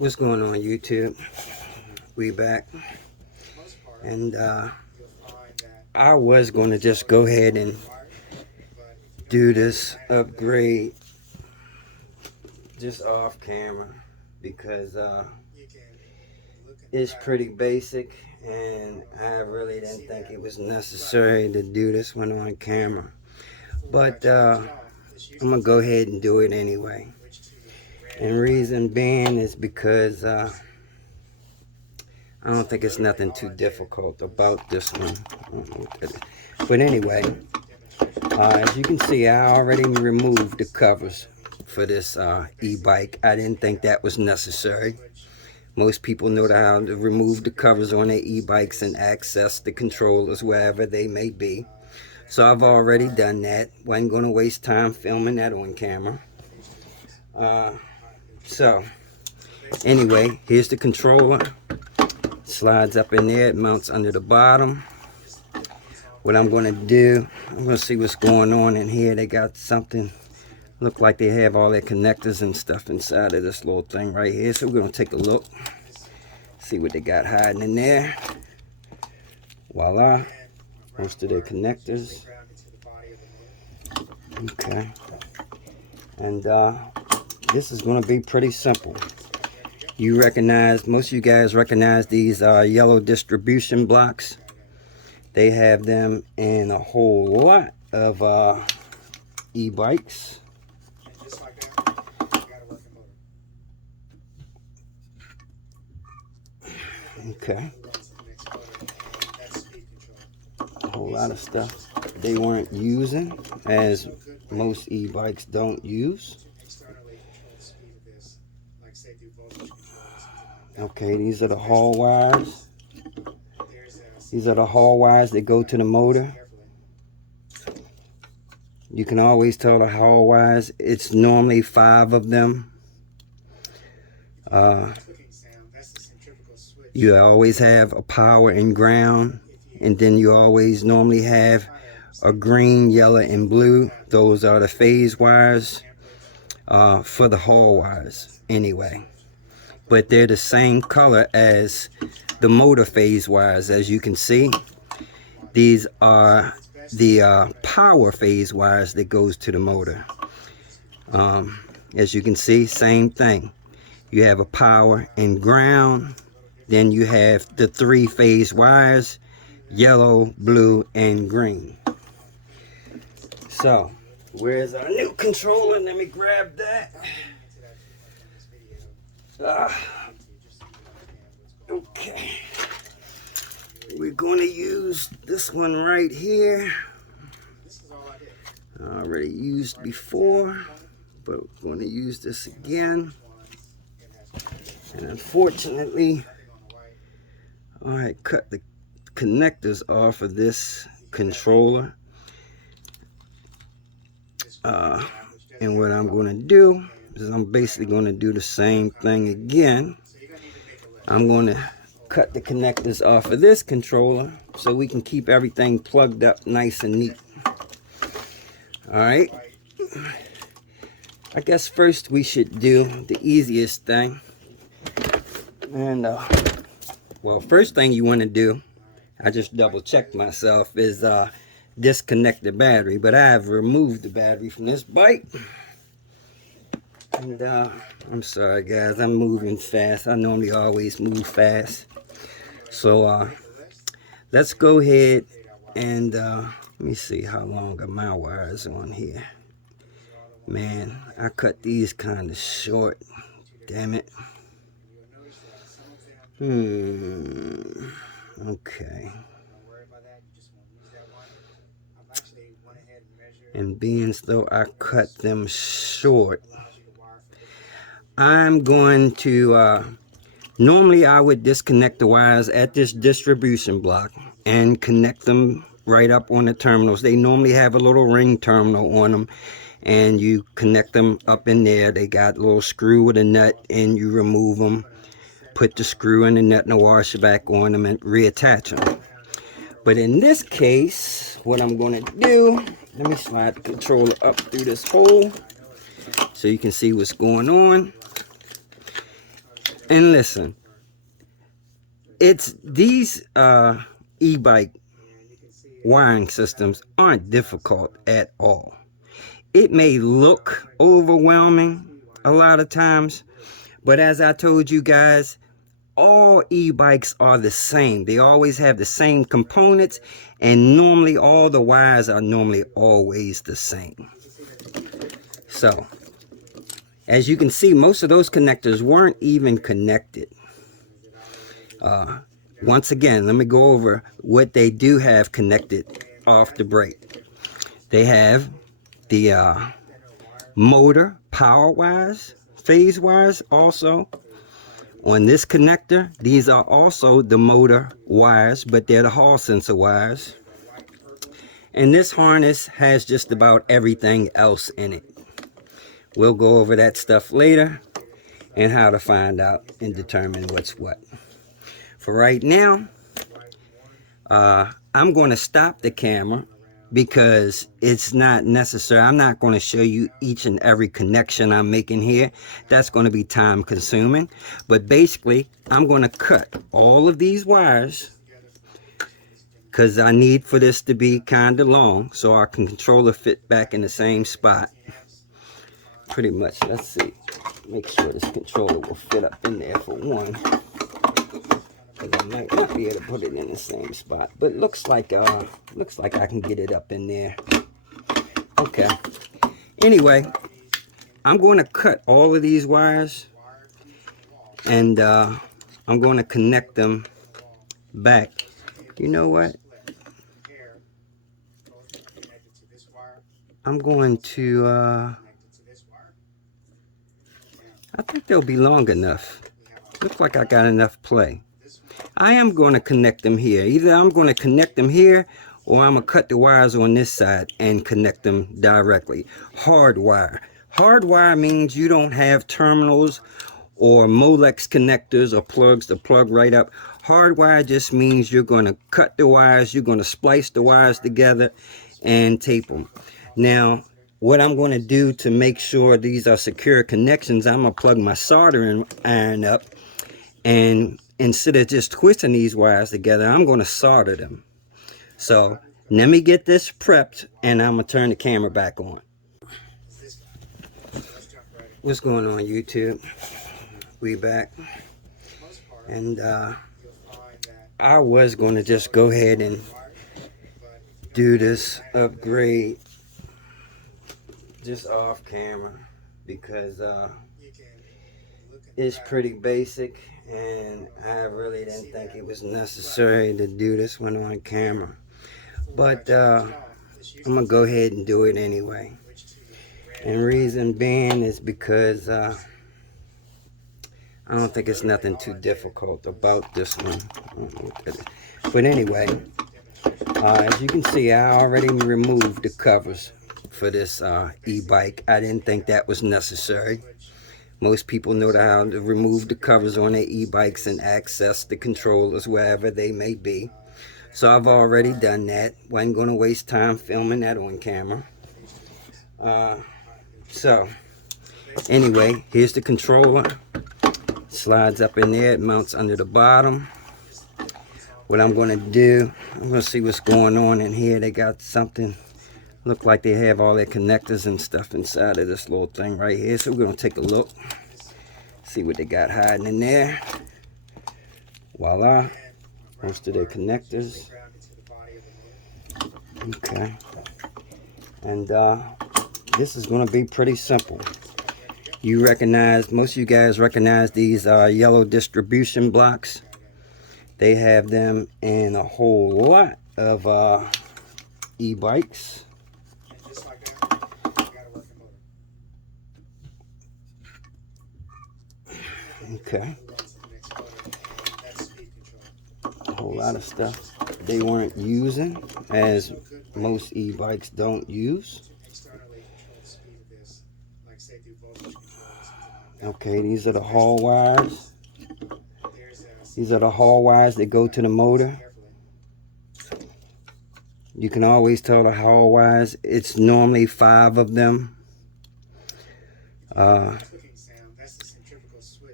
What's going on, YouTube? We back, and I was going to just go ahead and do this upgrade just off camera because it's pretty basic, and I really didn't think it was necessary to do this one on camera, but I'm gonna go ahead and do it anyway. And reason being is because I don't think it's nothing too difficult about this one. But anyway, as you can see, I already removed the covers for this e-bike. I didn't think that was necessary. Most people know how to remove the covers on their e-bikes and access the controllers wherever they may be. So I've already done that. Wasn't going to waste time filming that on camera. So anyway, here's the controller. Slides up in there, it mounts under the bottom. What I'm going to do, I'm going to see what's going on in here. They got something, look like they have all their connectors and stuff inside of this little thing right here. So we're going to take a look, see what they got hiding in there. Voila, most of their connectors. Okay, and this is going to be pretty simple. You recognize, most of you guys recognize these yellow distribution blocks. They have them in a whole lot of e-bikes. Okay. A whole lot of stuff they weren't using, as most e-bikes don't use. Okay, these are the hall wires. These are the hall wires that go to the motor. You can always tell the hall wires. It's normally 5 of them. You always have a power and ground, and then you always normally have a green, yellow, and blue. Those are the phase wires for the hall wires anyway. But they're the same color as the motor phase wires. As you can see, these are the power phase wires that goes to the motor. As you can see, same thing. You have a power and ground. Then you have the 3 phase wires, yellow, blue, and green. So, where's our new controller? Let me grab that. Okay, we're going to use this one right here. I already used before, but we're going to use this again. And unfortunately, I cut the connectors off of this controller. And what I'm going to do is I'm basically going to do the same thing again. I'm going to cut the connectors off of this controller so we can keep everything plugged up nice and neat. Alright, I guess first we should do the easiest thing. And well, first thing you want to do, I just double checked myself, is disconnect the battery. But I have removed the battery from this bike. And I'm sorry guys, I'm moving fast. I normally always move fast. So let's go ahead and let me see how long are my wires on here. Man, I cut these kind of short. Damn it. Okay. And being as though I cut them short, I'm going to, normally I would disconnect the wires at this distribution block and connect them right up on the terminals. They normally have a little ring terminal on them, and you connect them up in there. They got a little screw with a nut, and you remove them, put the screw in the nut and the washer back on them, and reattach them. But in this case, what I'm going to do, let me slide the controller up through this hole so you can see what's going on. And listen, it's these e-bike wiring systems aren't difficult at all. It may look overwhelming a lot of times, but as I told you guys, all e-bikes are the same. They always have the same components, and normally all the wires are normally always the same. So as you can see, most of those connectors weren't even connected. Once again, let me go over what they do have connected off the break. They have the motor power wires, phase wires also. On this connector, these are also the motor wires, but they're the hall sensor wires. And this harness has just about everything else in it. We'll go over that stuff later and how to find out and determine what's what. For right now, I'm going to stop the camera because it's not necessary. I'm not going to show you each and every connection I'm making here. That's going to be time consuming. But basically, I'm going to cut all of these wires because I need for this to be kind of long so our controller fit back in the same spot. Pretty much. Let's see. Make sure this controller will fit up in there for one. I might not be able to put it in the same spot, but looks like I can get it up in there. Okay. Anyway, I'm going to cut all of these wires, and I'm going to connect them back. You know what? I'm going to. I think they'll be long enough. Looks like I got enough play. I am going to connect them here. Either I'm going to connect them here, or I'm going to cut the wires on this side and connect them directly. Hardwire. Hardwire means you don't have terminals or Molex connectors or plugs to plug right up. Hardwire just means you're going to cut the wires, you're going to splice the wires together and tape them. Now, what I'm going to do to make sure these are secure connections, I'm going to plug my soldering iron up, and instead of just twisting these wires together, I'm going to solder them. So let me get this prepped, and I'm going to turn the camera back on. What's going on, YouTube? We back. And I was going to just go ahead and do this upgrade just off camera because it's pretty basic, and I really didn't think it was necessary to do this one on camera. But I'm going to go ahead and do it anyway. And reason being is because I don't think it's nothing too difficult about this one. I don't know what that is. But anyway, as you can see, I already removed the covers for this e-bike. I didn't think that was necessary. Most people know how to remove the covers on their e-bikes and access the controllers wherever they may be. So I've already done that. Wasn't going to waste time filming that on camera. So anyway, here's the controller. Slides up in there. It mounts under the bottom. What I'm going to do, I'm going to see what's going on in here. They got something. Look like they have all their connectors and stuff inside of this little thing right here. So we're going to take a look. See what they got hiding in there. Voila. Most of their connectors. Okay. And this is going to be pretty simple. You recognize, most of you guys recognize these yellow distribution blocks. They have them in a whole lot of e-bikes. Okay. A whole lot of stuff they weren't using, as most e-bikes don't use. Okay, these are the hall wires. These are the hall wires that go to the motor. You can always tell the hall wires. It's normally 5 of them.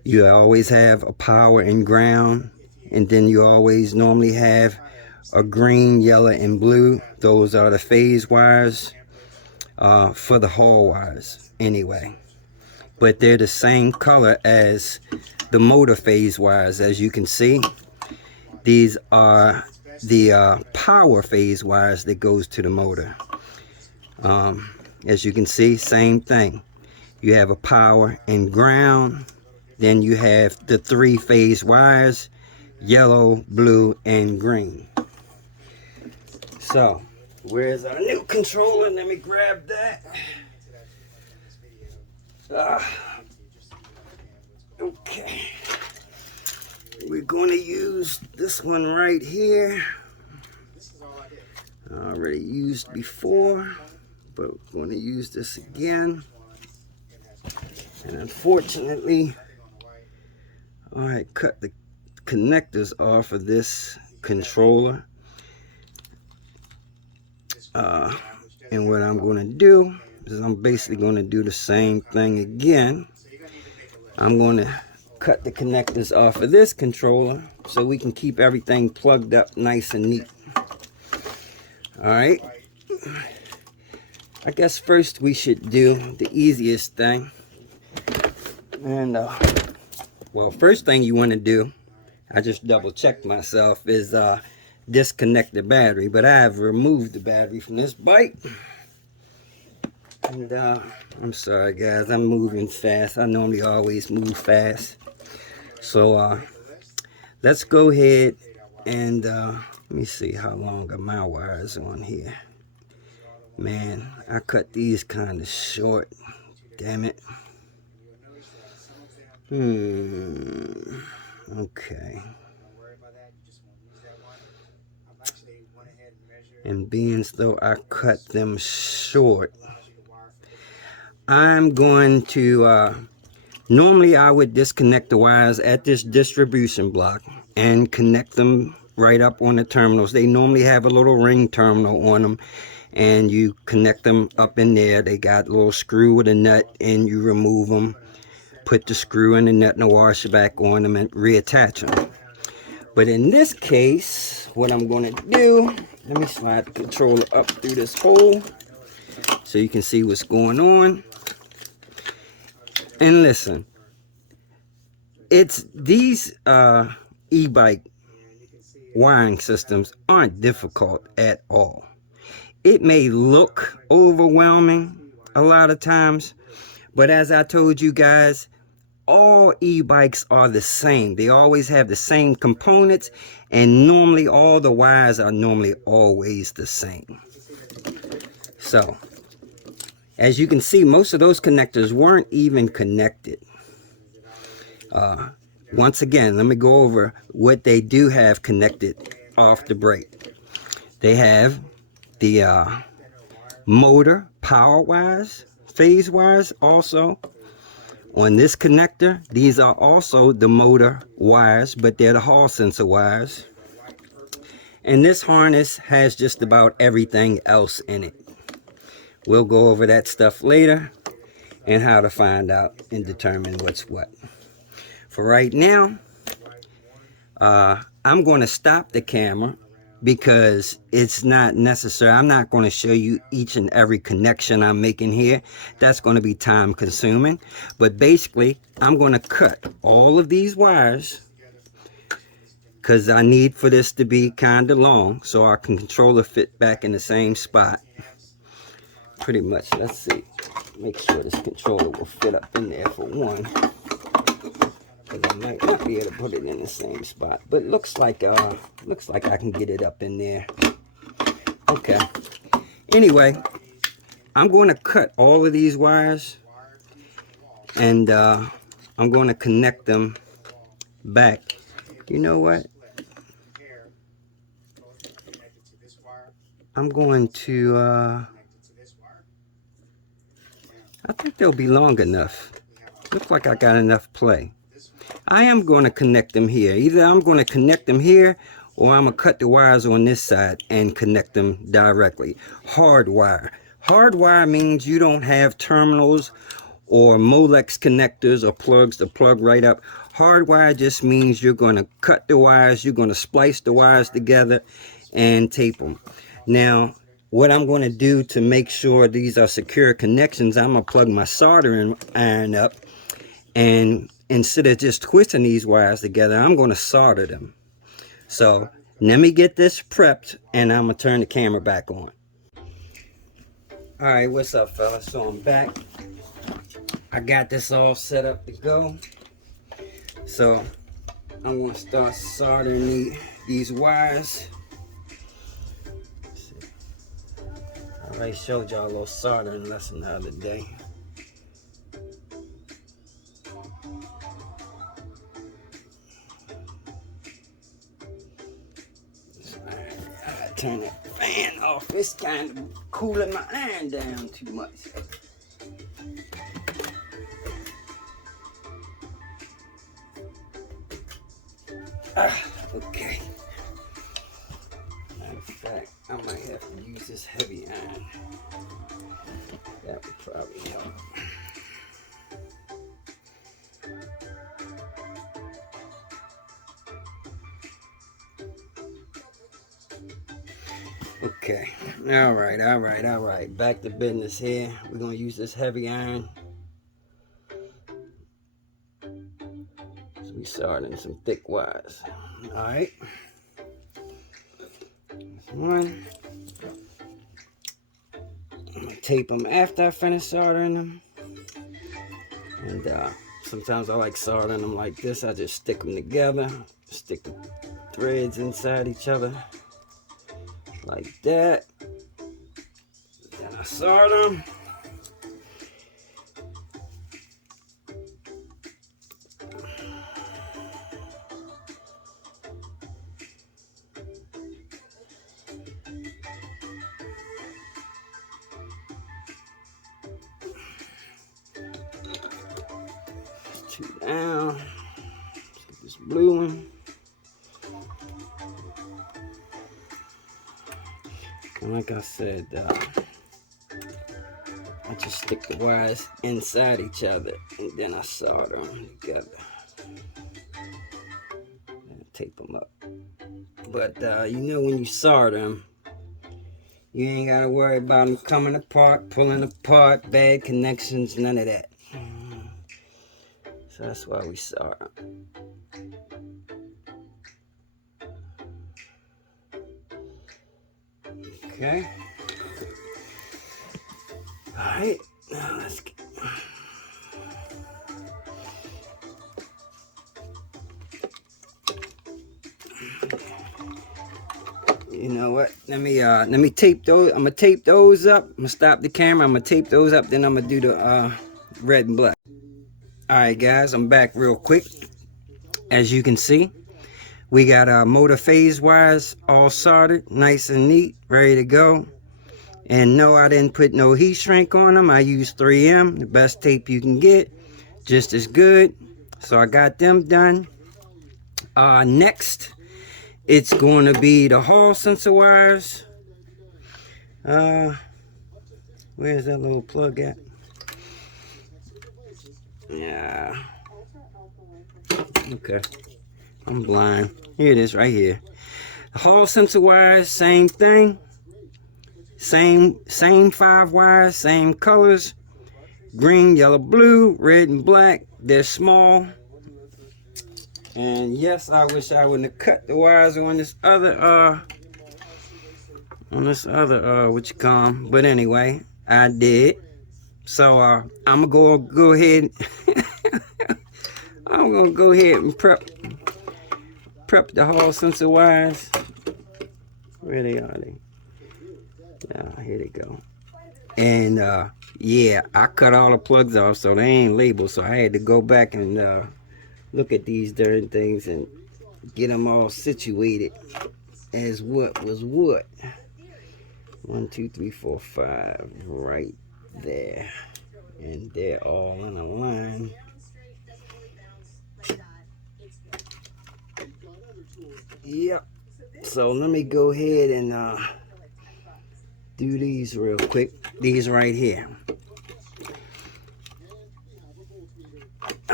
You always have a power and ground, and then you always normally have a green, yellow, and blue. Those are the phase wires for the hall wires anyway. But they're the same color as the motor phase wires. As you can see, these are the power phase wires that goes to the motor. As you can see, same thing. You have a power and ground. Then you have the 3 phase wires, yellow, blue, and green. So, where's our new controller? Let me grab that. Okay. We're going to use this one right here. I already used before, but we're going to use this again. And unfortunately, I cut the connectors off of this controller. And what I'm going to do is I'm basically going to do the same thing again. I'm going to cut the connectors off of this controller so we can keep everything plugged up nice and neat. Alright. I guess first we should do the easiest thing. And, well, first thing you want to do, I just double checked myself, is disconnect the battery. But I have removed the battery from this bike. And I'm sorry guys, I'm moving fast. I normally always move fast. So let's go ahead and let me see how long are my wires on here. Man, I cut these kind of short. Damn it. Okay. And being as though I cut them short, I'm going to, normally I would disconnect the wires at this distribution block and connect them right up on the terminals. They normally have a little ring terminal on them, and you connect them up in there. They got a little screw with a nut, and you remove them, put the screw in the nut and the washer back on them, and reattach them. But in this case, what I'm going to do, let me slide the controller up through this hole so you can see what's going on. And listen, it's these e-bike wiring systems aren't difficult at all. It may look overwhelming a lot of times, but as I told you guys, all e-bikes are the same. They always have the same components, and normally all the wires are normally always the same. So, as you can see, most of those connectors weren't even connected. Once again, let me go over what they do have connected off the break. They have the motor power wires, phase wires also. On this connector, these are also the motor wires, but they're the hall sensor wires. And this harness has just about everything else in it. We'll go over that stuff later and how to find out and determine what's what. For right now, I'm going to stop the camera because it's not necessary. I'm not going to show you each and every connection I'm making here. That's going to be time consuming. But basically, I'm going to cut all of these wires because I need for this to be kind of long so our controller fit back in the same spot. Pretty much. Let's see. Make sure this controller will fit up in there for one. Because I might not be able to put it in the same spot. But looks like I can get it up in there. Okay. Anyway, I'm going to cut all of these wires. And I'm going to connect them back. You know what? I'm going to... I think they'll be long enough. Looks like I got enough play. I am going to connect them here. Either I'm going to connect them here, or I'm going to cut the wires on this side and connect them directly. Hardwire. Hardwire means you don't have terminals or Molex connectors or plugs to plug right up. Hardwire just means you're going to cut the wires, you're going to splice the wires together and tape them. Now, what I'm going to do to make sure these are secure connections, I'm going to plug my soldering iron up, and instead of just twisting these wires together, I'm going to solder them. So let me get this prepped and I'm going to turn the camera back on. Alright, what's up, fellas? So I'm back. I got this all set up to go. So I'm going to start soldering these wires. I already showed y'all a little soldering lesson the other day. I gotta turn that fan off. It's kind of cooling my iron down too much. Okay. Matter of fact, I might have to use this heavy iron. That would probably help. Okay. All right. Back to business here. We're going to use this heavy iron. So we soldering some thick wires. All right. One. I'm going to tape them after I finish soldering them. And sometimes I like soldering them like this. I just stick them together. Stick the threads inside each other. Like that. Then I solder them. Two down. Let's get this blue one. And like I said, I just stick the wires inside each other and then I solder them together and tape them up. But you know, when you solder them, you ain't got to worry about them coming apart, pulling apart, bad connections, none of that. So that's why we solder them. Okay. All right. Now let's get. You know what? Let me tape those. I'm gonna tape those up. I'm gonna stop the camera. I'm gonna tape those up. Then I'm gonna do the red and black. All right, guys. I'm back real quick. As you can see, we got our motor phase wires all soldered, nice and neat, ready to go. And no, I didn't put no heat shrink on them. I used 3M, the best tape you can get, just as good. So I got them done. Next, it's going to be the Hall sensor wires. Where's that little plug at? Yeah. Okay. I'm blind. Here it is right here. The Hall sensor wires, same thing. Same 5 wires, same colors. Green, yellow, blue, red, and black. They're small. And yes, I wish I wouldn't have cut the wires on this other what you call 'em. But anyway, I did. So I'm gonna go ahead. I'm gonna go ahead and prep the Hall sensor wires. Where they are they? Now here they go. And yeah, I cut all the plugs off, so they ain't labeled. So I had to go back and look at these darn things and get them all situated as what was what. 1, 2, 3, 4, 5, right there, and they're all in a line. Yep. So let me go ahead and do these real quick. These right here.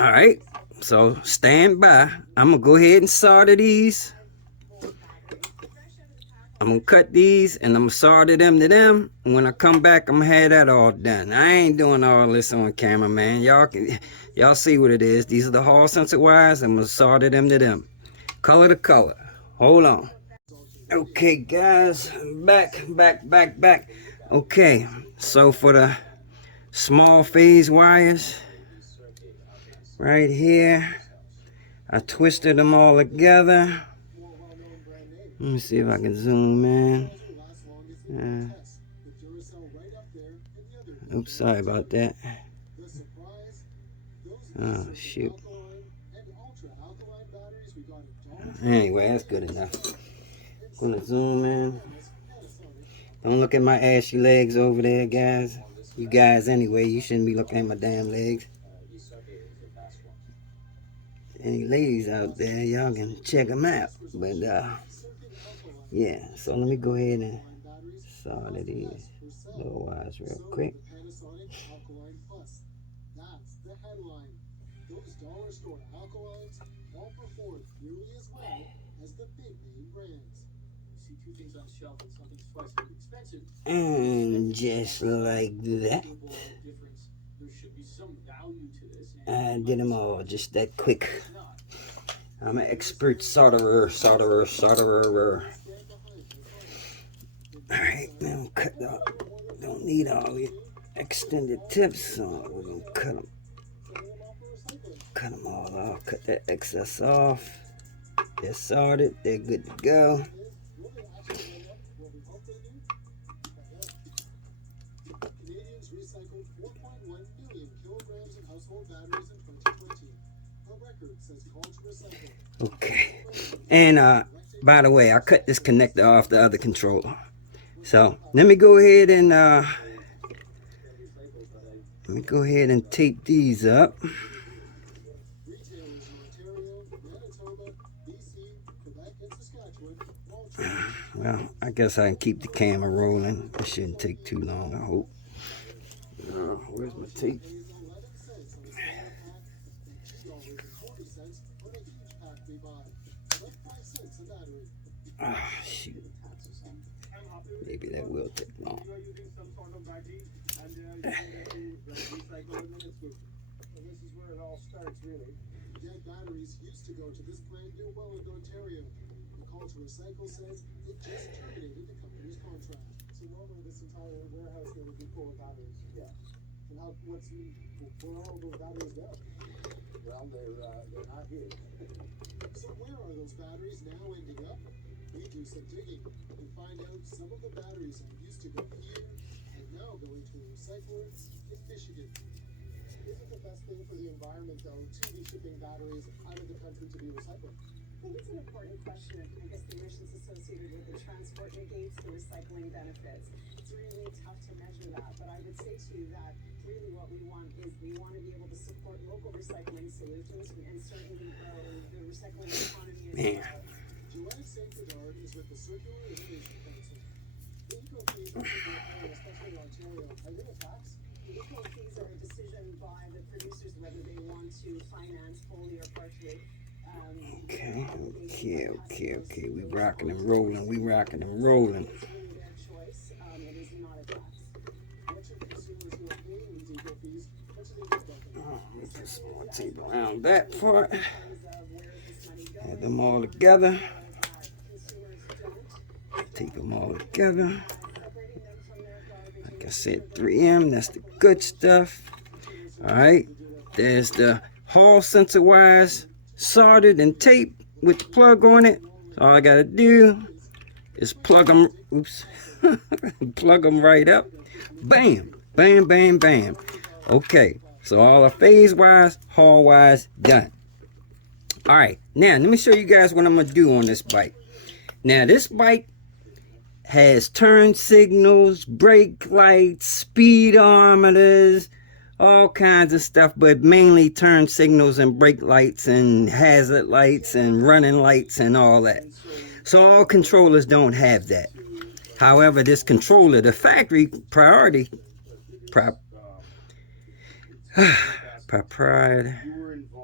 Alright, so stand by. I'm going to go ahead and solder these. I'm going to cut these and I'm going to solder them to them. And when I come back, I'm going to have that all done. I ain't doing all this on camera, man. Y'all see what it is. These are the Hall sensor wires. I'm going to solder them to them. Color to color. Hold on. Okay, guys. Back. Okay, so for the small phase wires, right here, I twisted them all together. Let me see if I can zoom in. Oops, sorry about that. Oh, shoot. Anyway, that's good enough. I'm gonna zoom in. Don't look at my ashy legs over there, guys. You guys, anyway, you shouldn't be looking at my damn legs. Any ladies out there, y'all can check them out. But, yeah, so let me go ahead and solder these little wires real quick. And just like that, I did them all just that quick. I'm an expert solderer. Alright, now cut off. Don't need all the extended tips, so we're gonna cut them. Cut them all off. Cut that excess off. They're soldered. They're good to go. Okay, and by the way, I cut this connector off the other controller. So let me go ahead and tape these up. Well, I guess I can keep the camera rolling. It shouldn't take too long, I hope. Where's my tape? Ah, shoot. Maybe that will take long. Batteries used to go to this plant near Welland, Ontario. The call to recycle says it just terminated the company's contract. So normally this entire warehouse here would be full of batteries. Yeah. And where are all those batteries now? Well, they're not here. So where are those batteries now ending up? We do some digging and find out some of the batteries that used to go here and now going to a recycler in Michigan. Isn't the best thing for the environment, though, to be shipping batteries out of the country to be recycled? I think it's an important question of, I guess, the emissions associated with the transport negates the recycling benefits. It's really tough to measure that, but I would say to you that really what we want is we want to be able to support local recycling solutions and certainly grow the recycling economy as well. Joanne St. Goddard is with the Circular Innovation Council. The eco-fees, especially in Ontario, are they a tax? The eco-fees are a decision by the producers whether they want to finance fully or partially. Okay. We rocking and rolling. Put some more tape around that part. Add them all together. Tape them all together. Like I said, 3M, that's the good stuff. Alright, there's the Hall sensor wires soldered and taped with the plug on it. So all I gotta do is plug them, plug them right up. Bam, bam, bam, bam. Okay, so all the phase wires, Hall wires, done. Alright, now let me show you guys what I'm gonna do on this bike. Now this bike has turn signals, brake lights, speedometers, all kinds of stuff, but mainly turn signals and brake lights and hazard lights and running lights and all that. So all controllers don't have that. However, this controller, the factory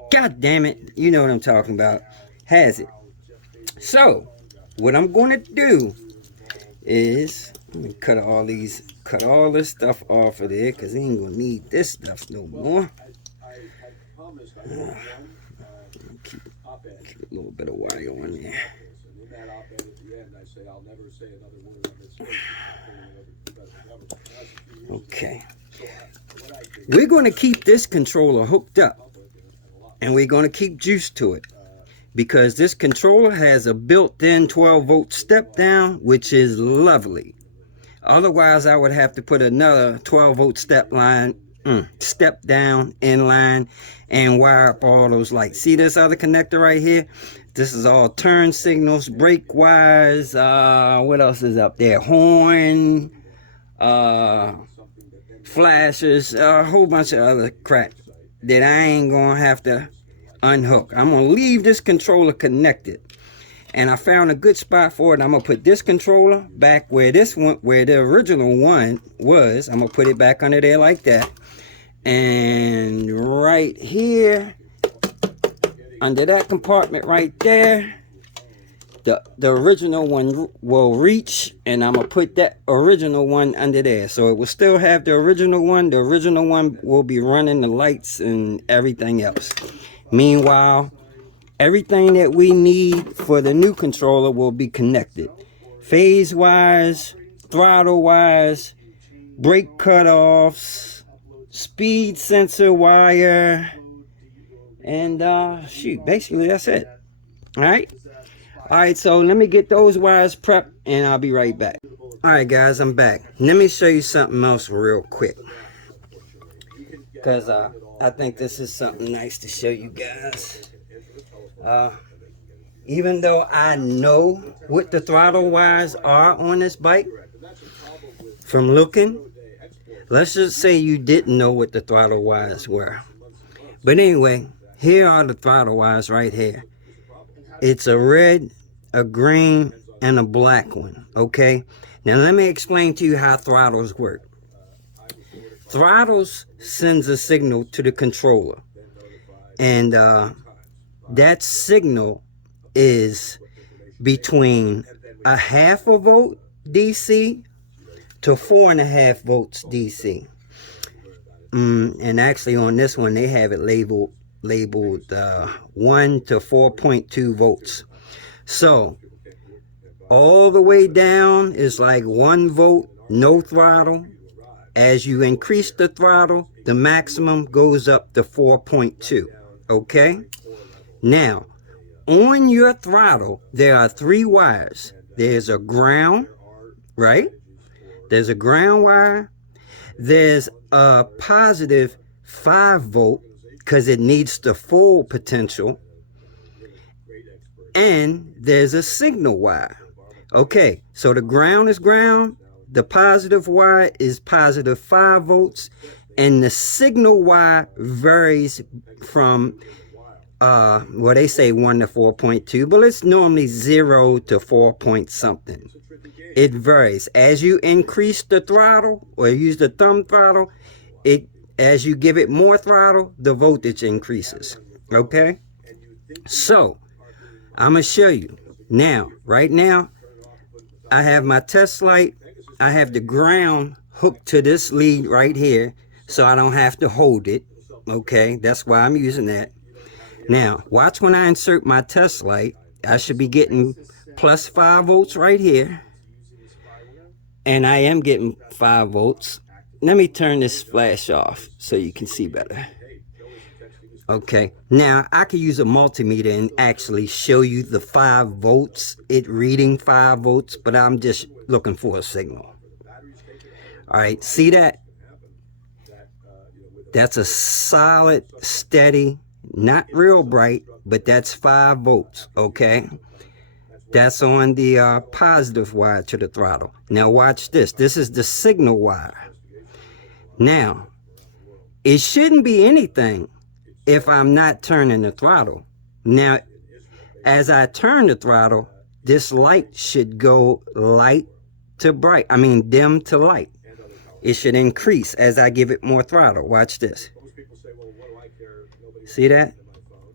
God damn it, you know what I'm talking about, has it. So what I'm going to do is let me cut all this stuff off of there, because he ain't gonna need this stuff no more. Keep a little bit of wire on there. Okay, we're going to keep this controller hooked up, and we're going to keep juice to it, because this controller has a built-in 12-volt step down, which is lovely. Otherwise, I would have to put another 12-volt step down in line and wire up all those lights. See this other connector right here? This is all turn signals, brake wires, what else is up there? Horn, flashers, a whole bunch of other crap that I ain't gonna have to unhook. I'm gonna leave this controller connected, and I found a good spot for it. I'm gonna put this controller back where the original one was. I'm gonna put it back under there like that, and right here under that compartment right there, the original one will reach, and I'm gonna put that original one under there, so it will still have the original one. The original one will be running the lights and everything else. Meanwhile, everything that we need for the new controller will be connected. Phase wires, throttle wires, brake cutoffs, speed sensor wire, and shoot, basically that's it. Alright, so let me get those wires prepped, and I'll be right back. Alright guys, I'm back. Let me show you something else real quick, because I think this is something nice to show you guys. Even though I know what the throttle wires are on this bike from looking, let's just say you didn't know what the throttle wires were. But anyway, here are the throttle wires right here. It's a red, a green, and a black one, okay? Now let me explain to you how throttles work. Throttles sends a signal to the controller, and that signal is between a 0.5 volt DC to 4.5 volts DC. And actually on this one they have it labeled 1 to 4.2 volts. So all the way down is like 1 volt, no throttle. As you increase the throttle, the maximum goes up to 4.2. Okay? Now, on your throttle, there are 3 wires. There's a ground, right? There's a ground wire. There's a positive 5 volt, because it needs the full potential. And there's a signal wire. Okay, so the ground is ground. The positive wire is positive 5 volts. And the signal wire varies from, well, they say 1 to 4.2, but it's normally 0 to 4 point something. It varies. As you increase the throttle or use the thumb throttle, as you give it more throttle, the voltage increases. Okay? So, I'm going to show you. Now, right now, I have my test light. I have the ground hooked to this lead right here, so I don't have to hold it. Okay? That's why I'm using that. Now, watch when I insert my test light. I should be getting plus 5 volts right here. And I am getting 5 volts. Let me turn this flash off so you can see better. Okay, now I could use a multimeter and actually show you the 5 volts, it reading 5 volts, but I'm just looking for a signal. Alright, see that? That's a solid, steady, not real bright, but that's 5 volts, okay? That's on the positive wire to the throttle. Now watch this. This is the signal wire. Now, it shouldn't be anything if I'm not turning the throttle. Now, as I turn the throttle, this light should go light to bright. I mean, dim to light. It should increase as I give it more throttle. Watch this. See that?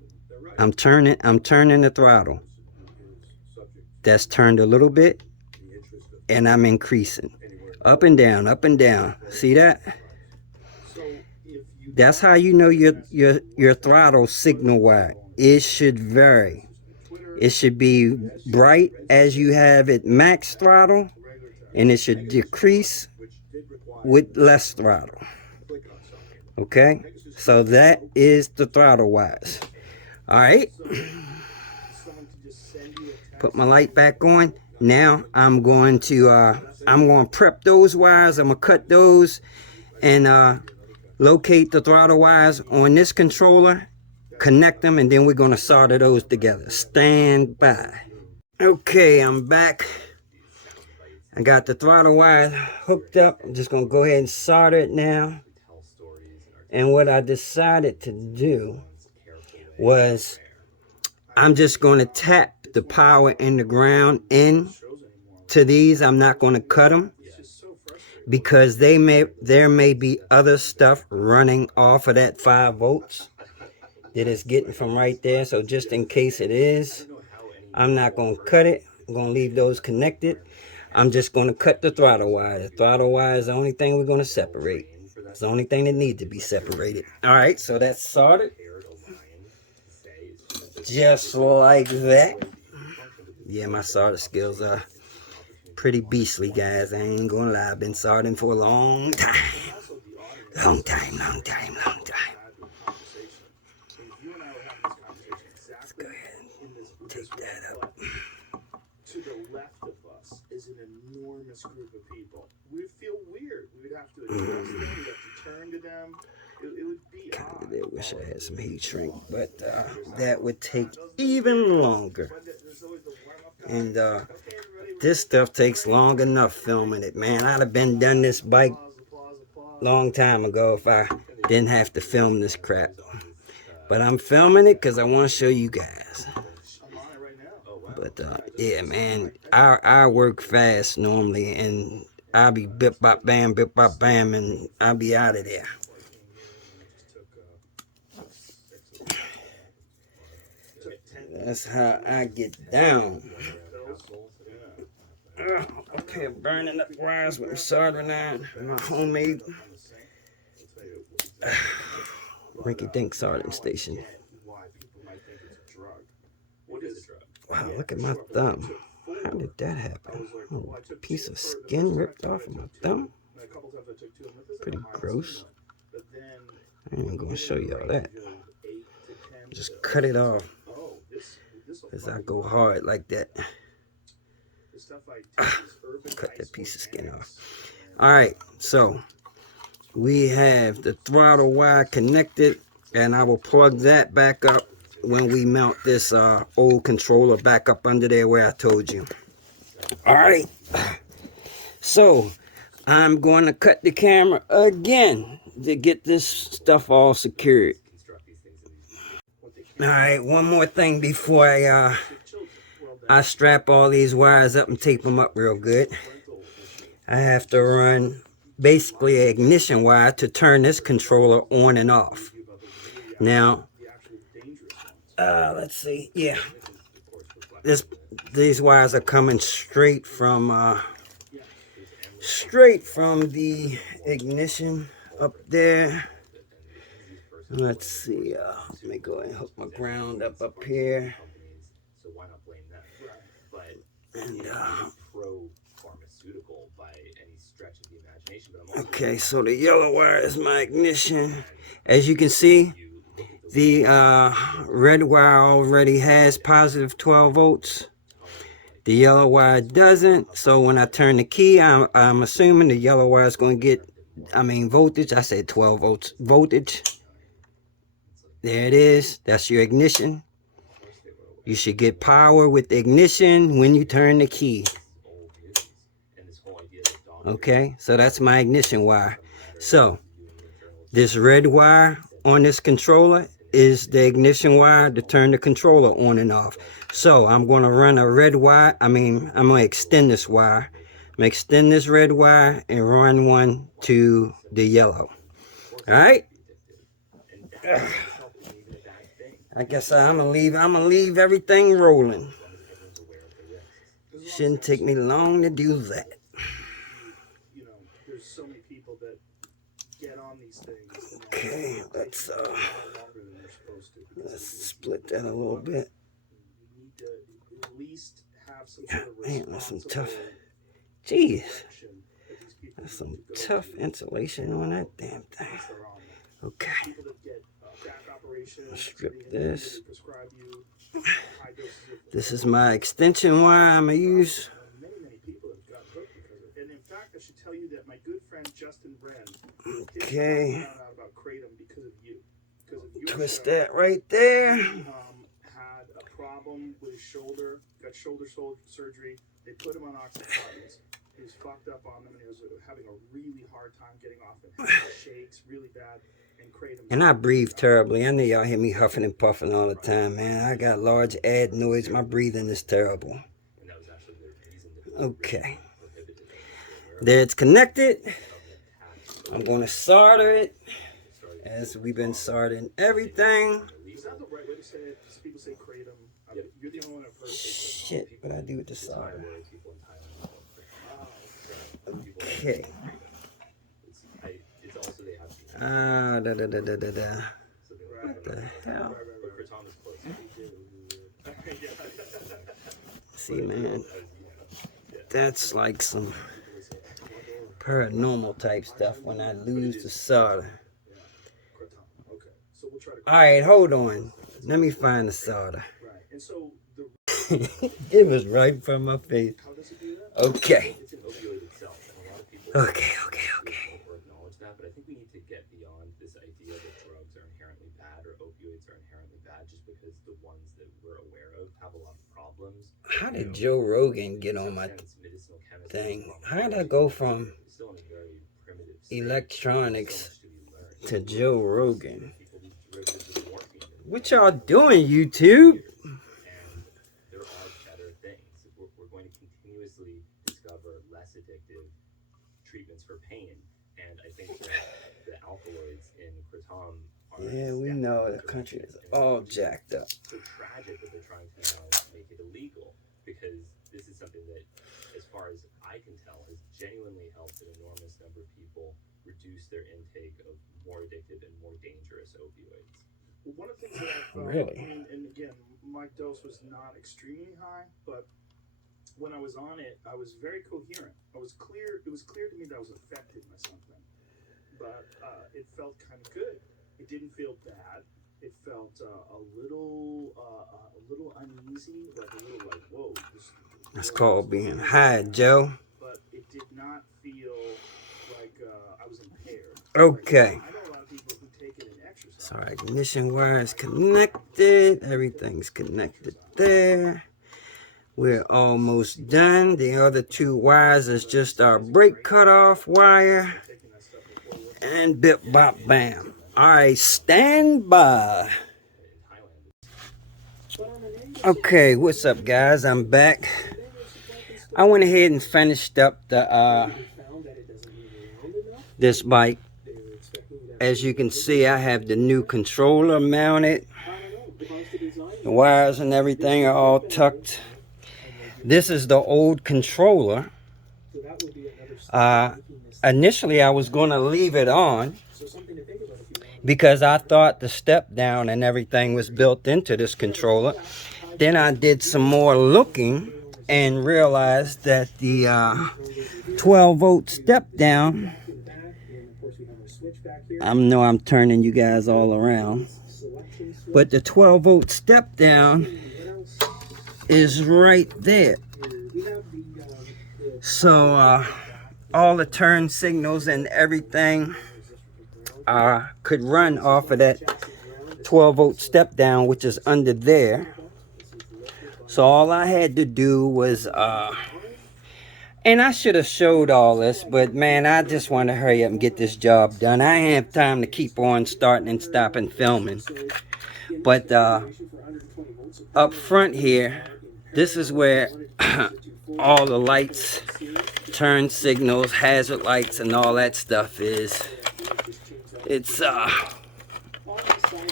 I'm turning the throttle. That's turned a little bit, and I'm increasing. Up and down, up and down. See that? That's how you know your throttle signal wide. It should vary. It should be bright as you have it max throttle, and it should decrease with less throttle. Okay, so that is the throttle wise. All right, put my light back on. Now I'm going to prep those wires. I'm gonna cut those and locate the throttle wires on this controller, connect them, and then we're gonna solder those together. Stand by. Okay, I'm back. I got the throttle wire hooked up. I'm just gonna go ahead and solder it now. And what I decided to do was I'm just going to tap the power in the ground in to these. I'm not going to cut them because there may be other stuff running off of that 5 volts that it's getting from right there. So just in case it is, I'm not going to cut it. I'm going to leave those connected. I'm just going to cut the throttle wire. The throttle wire is the only thing we're going to separate. It's the only thing that needs to be separated. All right, so that's soldered. Just like that. Yeah, my solder skills are pretty beastly, guys. I ain't gonna lie. I've been soldering for a long time. Long time. Let's go ahead and take that up. To the left of us is an enormous group of people. We'd feel weird. We'd have to address them. We'd have to turn to them. It would be odd. I wish I had some heat shrink, but that would take even longer. And this stuff takes long enough filming it, man. I'd have been done this bike long time ago if I didn't have to film this crap. But I'm filming it because I want to show you guys. But yeah, man, I work fast normally, and I'll be bip bop bam, and I'll be out of there. That's how I get down. Okay, burning up wires with my soldering iron, my homemade rinky-dink soldering station. Wow, look at my thumb. How did that happen? Oh, a piece of skin ripped off of my thumb? Pretty gross. I ain't gonna show y'all that. Just cut it off. Because I go hard like that. Cut that piece of skin off. Alright, so we have the throttle wire connected, and I will plug that back up when we mount this old controller back up under there where I told you. Alright, so I'm going to cut the camera again to get this stuff all secured. Alright, one more thing before I strap all these wires up and tape them up real good. I have to run basically an ignition wire to turn this controller on and off. Now, let's see, yeah. These wires are coming straight from the ignition up there. Let's see, let me go ahead and hook my ground up here. And okay, so the yellow wire is my ignition. As you can see, the red wire already has positive 12 volts. The yellow wire doesn't. So when I turn the key, I'm assuming the yellow wire is going to get, voltage. I said 12 volts voltage. There it is. That's your ignition. You should get power with the ignition when you turn the key. Okay, so that's my ignition wire. So this red wire on this controller is the ignition wire to turn the controller on and off. So I'm going to run a red wire. I'm going to extend this wire. I'm going to extend this red wire and run one to the yellow. All right. I guess I'm gonna leave everything rolling. Shouldn't take me long to do that. You know, there's so many people that get on these things. Okay, let's longer than they're supposed to. let's split that a little bit. You need to at least have some sort of Man, that's some tough. responsible Jeez, direction that these people that's need some to go tough to insulation on that damn thing. once they're on there. Okay, People that get back operations, strip they this. prescribe you high doses of This is my extension wire I'm gonna use. many people have gotten hooked because of it. And in fact, I should tell you that my good friend Justin Wren, Okay, found out about Kratom because of you. Because of your twist show. that right there. Had a problem with his shoulder, got shoulder surgery. They put him on oxycontins. He was fucked up on them, and he was having a really hard time getting off it. Shakes really bad, and Kratom. And I breathe terribly. I know y'all hear me huffing and puffing all the time, man. I got large adenoids. My breathing is terrible. Okay. There it's connected. I'm going to solder it as we've been soldering everything. Is that the right way to say it? People say Kratom. You're the only one I've heard say Kratom. Shit, what I do with the solder? Okay. What the hell? See, man, that's like some paranormal type stuff when I lose the solder. Alright, hold on. Let me find the solder. It was right from my face. Okay. Okay. But I think we need to get beyond this idea that drugs are inherently bad or opioids are inherently bad just because the ones that we're aware of have a lot of problems. How did Joe Rogan get on my thing? How did I go from electronics to Joe Rogan? What y'all doing, YouTube? And there are better things. We're going to continuously discover less addictive treatments for pain. And I think that the alkaloids in kratom are... Yeah, we know the country is all jacked up. So tragic that they're trying to now make it illegal, because this is something that, as far as I can tell, has genuinely helped an enormous number of people reduce their intake of more addictive and more dangerous opioids. Well, one of the things that I found, Really? and again, my dose was not extremely high, but when I was on it, I was very coherent. It was clear to me that I was affected by something, but it felt kind of good. It didn't feel bad. It felt a little uneasy, like a little like, whoa. That's called being high, Joe. But it did not feel like I was impaired. Okay. I know a lot of people who take it in exercise. So our ignition wire is connected. Everything's connected there. We're almost done. The other two wires is just our brake cutoff wire. And bip bop bam. Alright, stand by. Okay, what's up guys? I'm back. I went ahead and finished up the this bike. As you can see, I have the new controller mounted. The wires and everything are all tucked. This is the old controller. Initially, I was going to leave it on because I thought the step down and everything was built into this controller. Then I did some more looking and realized that the 12-volt step down, I know I'm turning you guys all around, but the 12-volt step down is right there. So all the turn signals and everything could run off of that 12-volt step down, which is under there. So all I had to do was and I should have showed all this, but man, I just want to hurry up and get this job done. I ain't have time to keep on starting and stopping filming. But up front here, this is where all the lights, turn signals, hazard lights, and all that stuff is. It's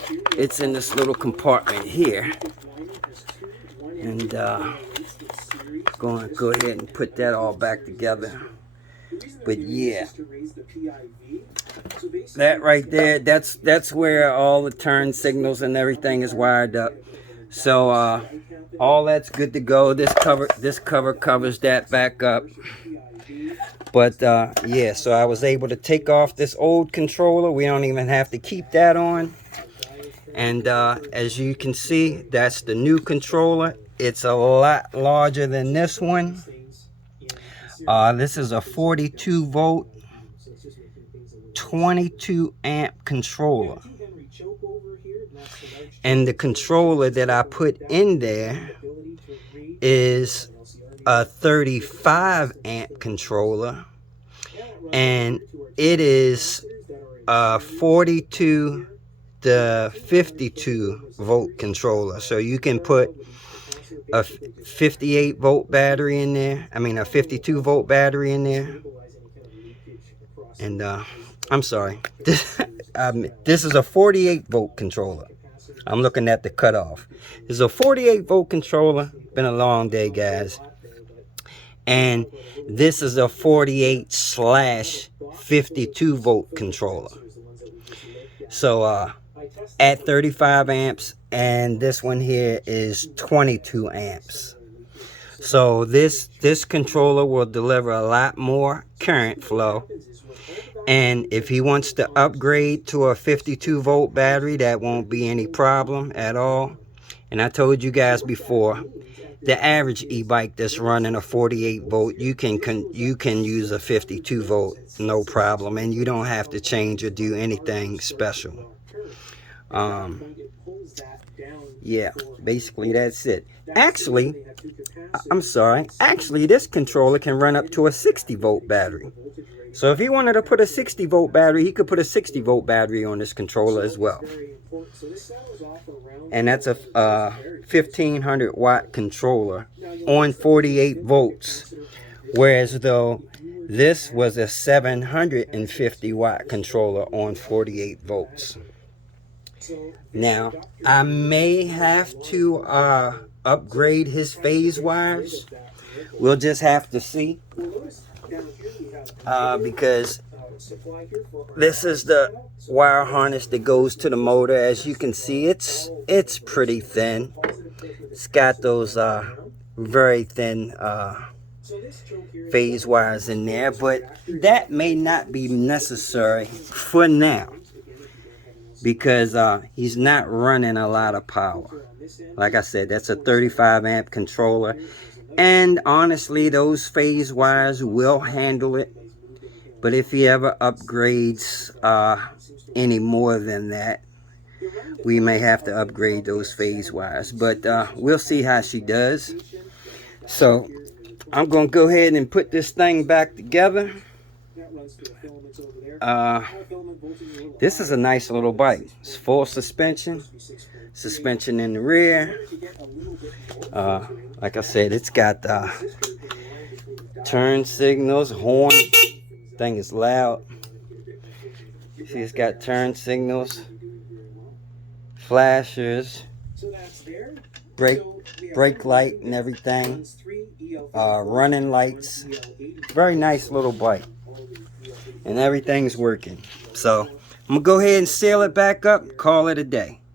it's in this little compartment here. And going to go ahead and put that all back together. But yeah, that right there, that's where all the turn signals and everything is wired up. So all that's good to go. This cover covers that back up. But yeah, so I was able to take off this old controller. We don't even have to keep that on. And as you can see, that's the new controller. It's a lot larger than this one. This is a 42 volt, 22 amp controller. And the controller that I put in there is a 35 amp controller. And it is a 42 to 52 volt controller. So you can put a 58 volt battery in there. I mean a 52 volt battery in there. And I'm sorry. This is a 48 volt controller. I'm looking at the cutoff. This is a 48 volt controller. Been a long day, guys. And this is a 48/52 volt controller. So at 35 amps, and this one here is 22 amps. So this controller will deliver a lot more current flow. And if he wants to upgrade to a 52 volt battery, that won't be any problem at all. And I told you guys before, the average e-bike that's running a 48 volt, you can use a 52 volt, no problem, and you don't have to change or do anything special. Yeah, basically that's it. Actually, I'm sorry. Actually, this controller can run up to a 60 volt battery. So if he wanted to put a 60 volt battery, he could put a 60 volt battery on this controller as well. And that's a 1500 watt controller on 48 volts. Whereas though this was a 750 watt controller on 48 volts. Now, I may have to upgrade his phase wires. We'll just have to see. Because this is the wire harness that goes to the motor. As you can see, it's pretty thin. It's got those very thin phase wires in there, but that may not be necessary for now because he's not running a lot of power. Like I said, that's a 35 amp controller, and honestly those phase wires will handle it. But if he ever upgrades any more than that, we may have to upgrade those phase wires. But we'll see how she does. So I'm going to go ahead and put this thing back together. This is a nice little bike. It's full suspension. Suspension in the rear. Like I said, it's got turn signals, horn. Thing is loud. See, it's got turn signals, flashers, brake light and everything, running lights. Very nice little bike, and everything's working. So I'm gonna go ahead and seal it back up, call it a day.